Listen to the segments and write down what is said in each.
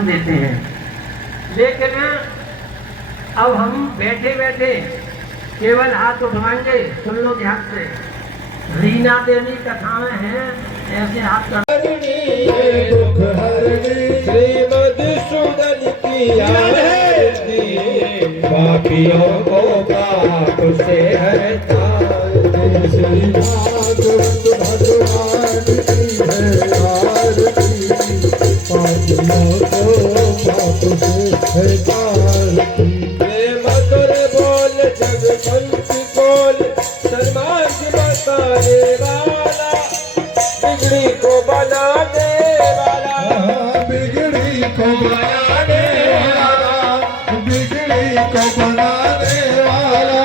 ध्यान देते हैं। लेकिन अब हम बैठे बैठे केवल हाथ उठाएंगे। सुन लो ध्यान से, रीना देवी कथा में है ऐसे हाथ दुख हरणी श्रीमधुसूदन की आरती, पापियों को पाप से हरता। श्री भागवत भगवान की है आरती, पापियों को पाप से हरता। मधुर बोल जगवंत बोल, समाज बताने वाला, बिगड़ी को बनाने वाला, बिगड़ी को बनाने वाला, बिगड़ी को बनाने वाला।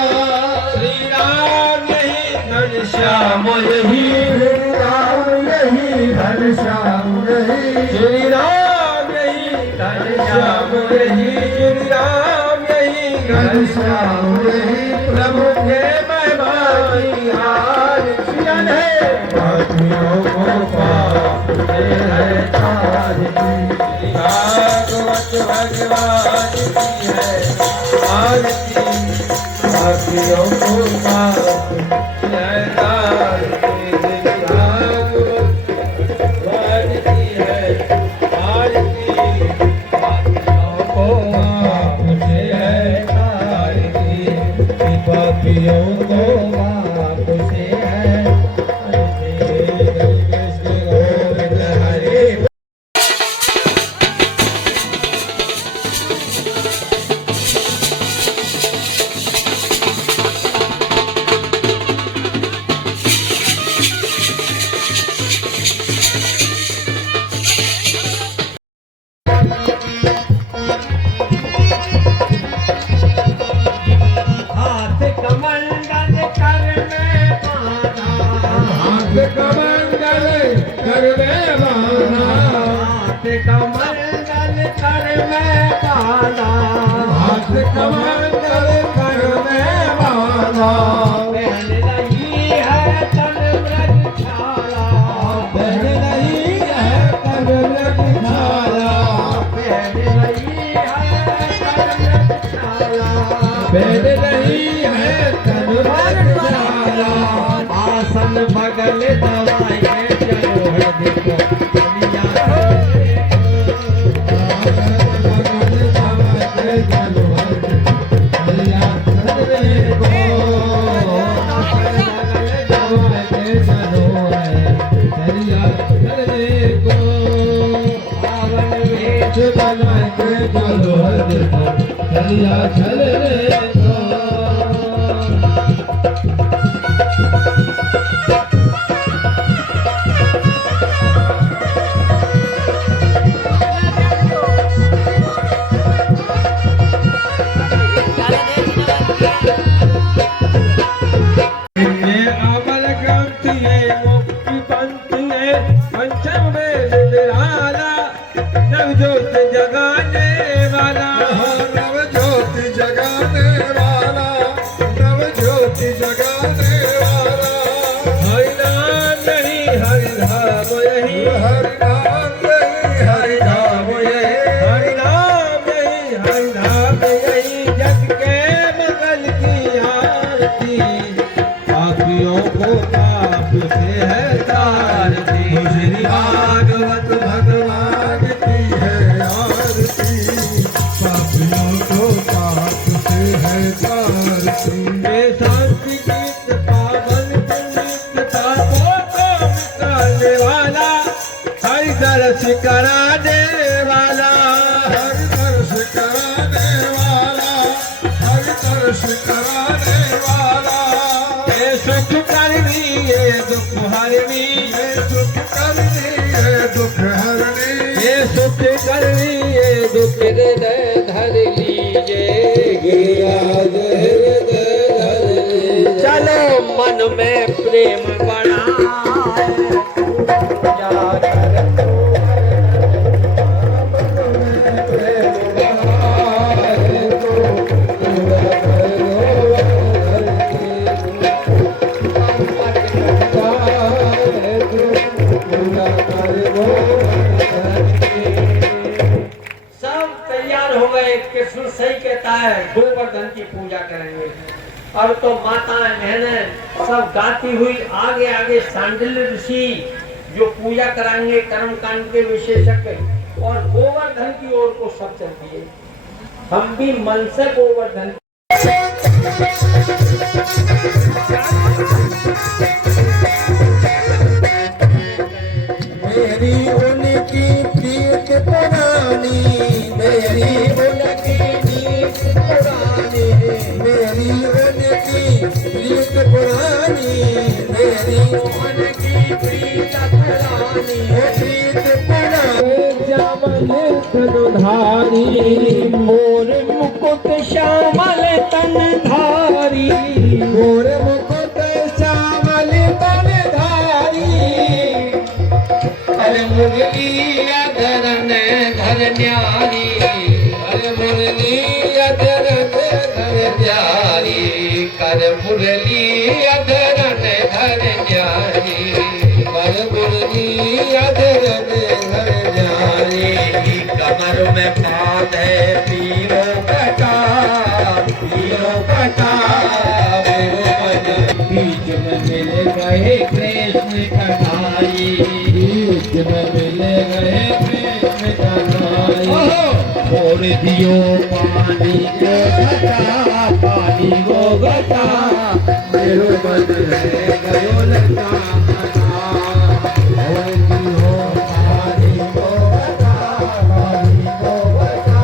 श्री राम यही घनश्याम यही, श्री राम यही घनश्याम यही, श्री राम यही घनश्याम यही, श्री राम यही घनश्याम यही। प्रभु के महिमा की आरती है, पापियों को पाप से हरता। भागवत भगवान की है आरती, पापियों को पाप से हरता। भागवत भगवान की है आरती, पापियों को पाप से हरता। पापियों को पाप से हरता। आसन बगल दवाई चलो चल रे भागवत भगवान की है आरती, पापियों को पाप से है तारती। शांति गीत पावन पुनीत पापों को मिटाने वाला, हरि दर्श कराने वाला, हरि दर्श कराने वाला, हरि दर्श कराने वाला। ये सुख करनी ये दुख हरनी, ये सुख करनी ये दुख हरनी, ये सुख करनी ये दुख हृदय धर लीजिए, गिरिराज हृदय धर लीजिए। चलो मन में प्रेम बढ़ा कृष्ण सही कहता है गोवर्धन की पूजा करेंगे। अब तो माताएं बहनें सब गाती हुई आगे आगे सांडिल्य ऋषि जो पूजा कराएंगे कर्मकांड के विशेषज्ञ और गोवर्धन की ओर को सब चलती है। हम भी मन से गोवर्धन मेरी उनकी प्रीत पुरानी, मेरी उनकी प्रीत पुरानी, मेरी उनकी प्रीत पुरानी, मेरी उनकी प्रीत पुरानी, प्रीत पुरानी। श्यामल तनुधारी मोर मुकुट श्यामल तनधारी, मोर मुकुट श्यामल तनधारी। अरे मुरली अधरन घर न्यारी, अरे मुरली अधरन घर न्यारी, कर मुरली अधरन घर न्यारी, कर मुरली अधरन घर न्यारी। कमर में बांधे पीरो कटा, पीरो कटा, बीच में मिल गए कृष्ण कन्हैया, बीच में मिल गए कृष्ण कन्हैया। छोड़ दियो पानी को घटा, पानी को घटा, मेरो मन है गयो लगा। छोड़ दियो पानी को घटा, पानी को घटा,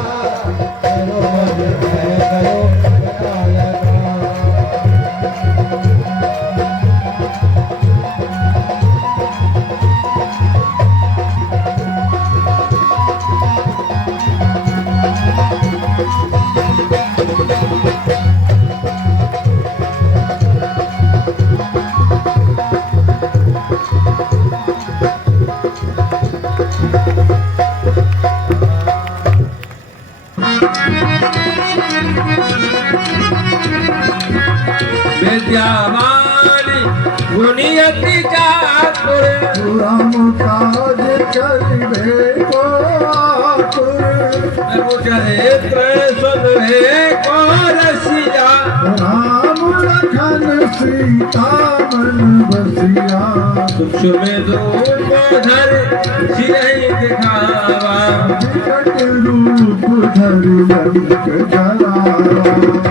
मेरो मन है गयो लगा। विद्यावान गुणियति चातुर, राम काज करिबे को आतुर, चरित्र सुनबे को रसिया, राम लखन सीता मन बसिया। सूक्ष्म रूप धर सिरहि दिखावा, विकट रूप धर लंक जलावा, रूप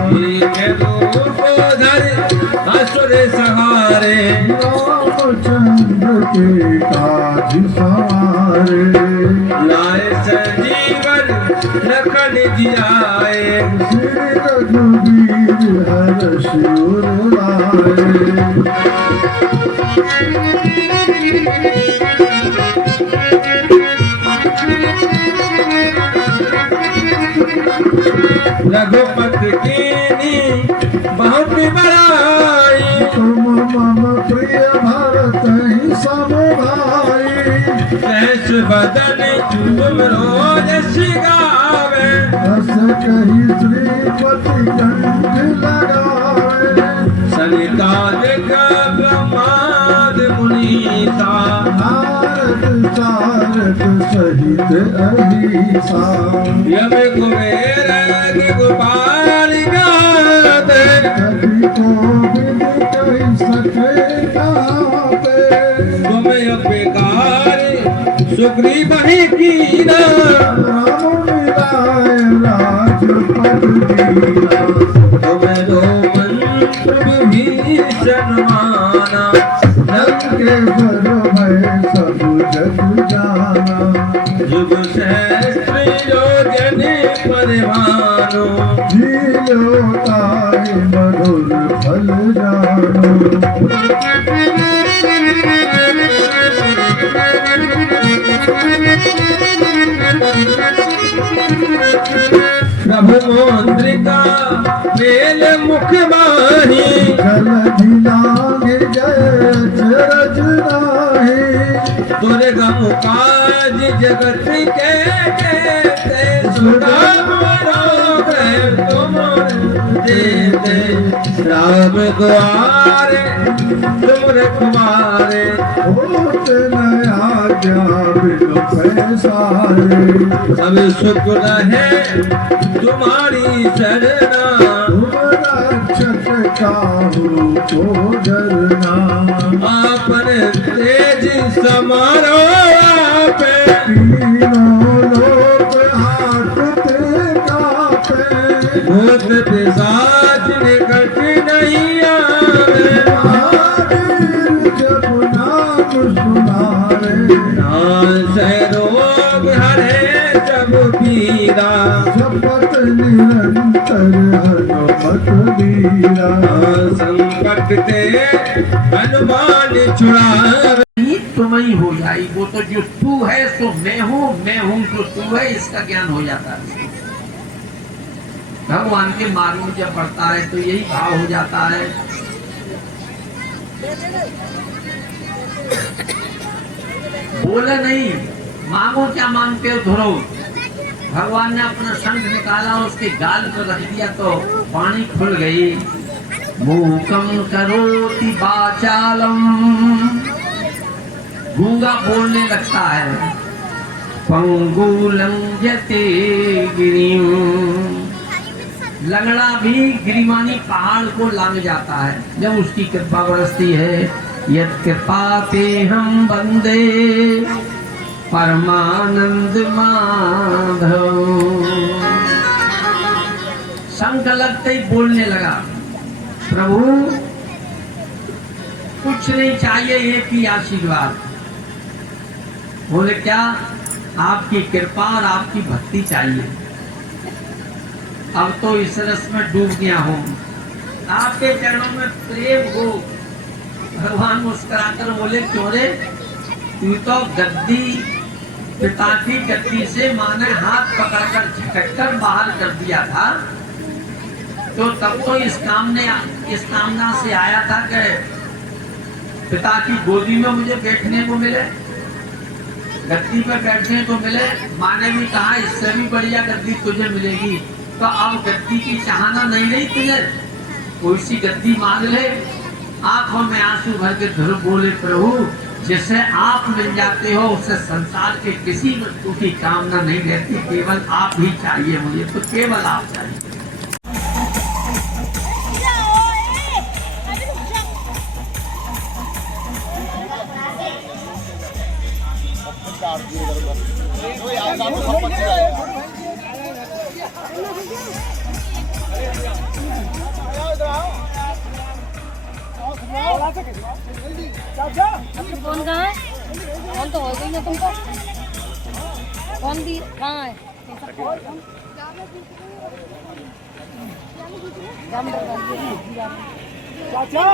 धर असुर सहारे, रामचंद्र के काज सवारे। लाए संजीवन लखन जियाए, श्री रघुवीर हर्ष उर लाए। रघुपति कीनी बहुत बड़ाई, तुम मम प्रिय भरत ही सम भाई। कैस बदन तुम रोज सिगावे, हस कही श्रीपति कंठ लगावे। सनिकादिक ब्रह्माद मुनीसा, नारद सारद सहित अहिसा। यम कुबेर गोपाल गाते, कभी गोविंद कही सके गाते। तुम अपिकारी सुग्रीव ही कीना, राम मिलाए राजपद दीना। तुम दो मंत्र विभीषण माना, लंकेश्वर भय सब जग जाना। युग सहस्त्र योजन परिभानो, जियो ताहि मधुर फल जानो। प्रभु मुद्रिका मेल मुख माही, जलधि लागे जय चरज राही। दुर्गम काज जगत के कहते, सुगम रोग तुम देते। राम द्वारे तुम रखवारे, होत न आज्ञा बिनु सारे सब सुख रहे तुम्हारी शरणा तुम रक्षक काहू को डरना आपन तेज समारो आपे तीनों लोक हाकते कापे भूत पिशाच निकट नहीं आवे महावीर जब नाम सुनारे नाश रोग हरे सब पीरा जपत निरंतर हनुमत वीरा संकट ते हनुमान छुड़ावे ही तुम ही हो जाए। वो तो जो तू है सो मैं हूँ जो तू है, इसका ज्ञान हो जाता है। भगवान के मार्ग में जब पड़ता है तो यही भाव हो जाता है। बोले नहीं, मांगो क्या मांगते हो धुरो। भगवान ने अपना शंख निकाला, उसके गाल पर रख दिया तो पानी खुल गई। मूकम करोति वाचालम, गूंगा बोलने लगता है। पंगुलं जते गिरिम, लंगड़ा भी गिरिमानी पहाड़ को लांग जाता है जब उसकी कृपा बरसती है। यत् कृपा ते हम बंदे परमानंद माधव। शंख लगते ही बोलने लगा, प्रभु कुछ नहीं चाहिए, एक ही आशीर्वाद। बोले क्या? आपकी कृपा और आपकी भक्ति चाहिए। अब तो इस रस में डूब गया हूँ, आपके चरणों में प्रेम हो। भगवान मुस्कुराकर बोले, क्यों रे? तू तो गद्दी, पिता की गद्दी से माने हाथ पकड़कर झटककर बाहर कर दिया था, तो तब तो इस कामना से आया था कि पिता की गोदी में मुझे बैठने को मिले, गद्दी पर बैठने को मिले। माँ ने भी कहा इससे भी बढ़िया गद्दी तुझे मिलेगी, तो अब गद्दी की चाहना नहीं रही तुझे, कोई सी गद्दी मांग ले। आंखों में आंसू भर के ध्रुव बोले, प्रभु जिसे आप मिल जाते हो उससे संसार के किसी वस्तु की कामना नहीं रहती, केवल आप ही चाहिए मुझे, तो केवल आप चाहिए। फोन कहाँ है? फोन तो हो गई ना तुमको। फोन भी कहाँ है? चाचा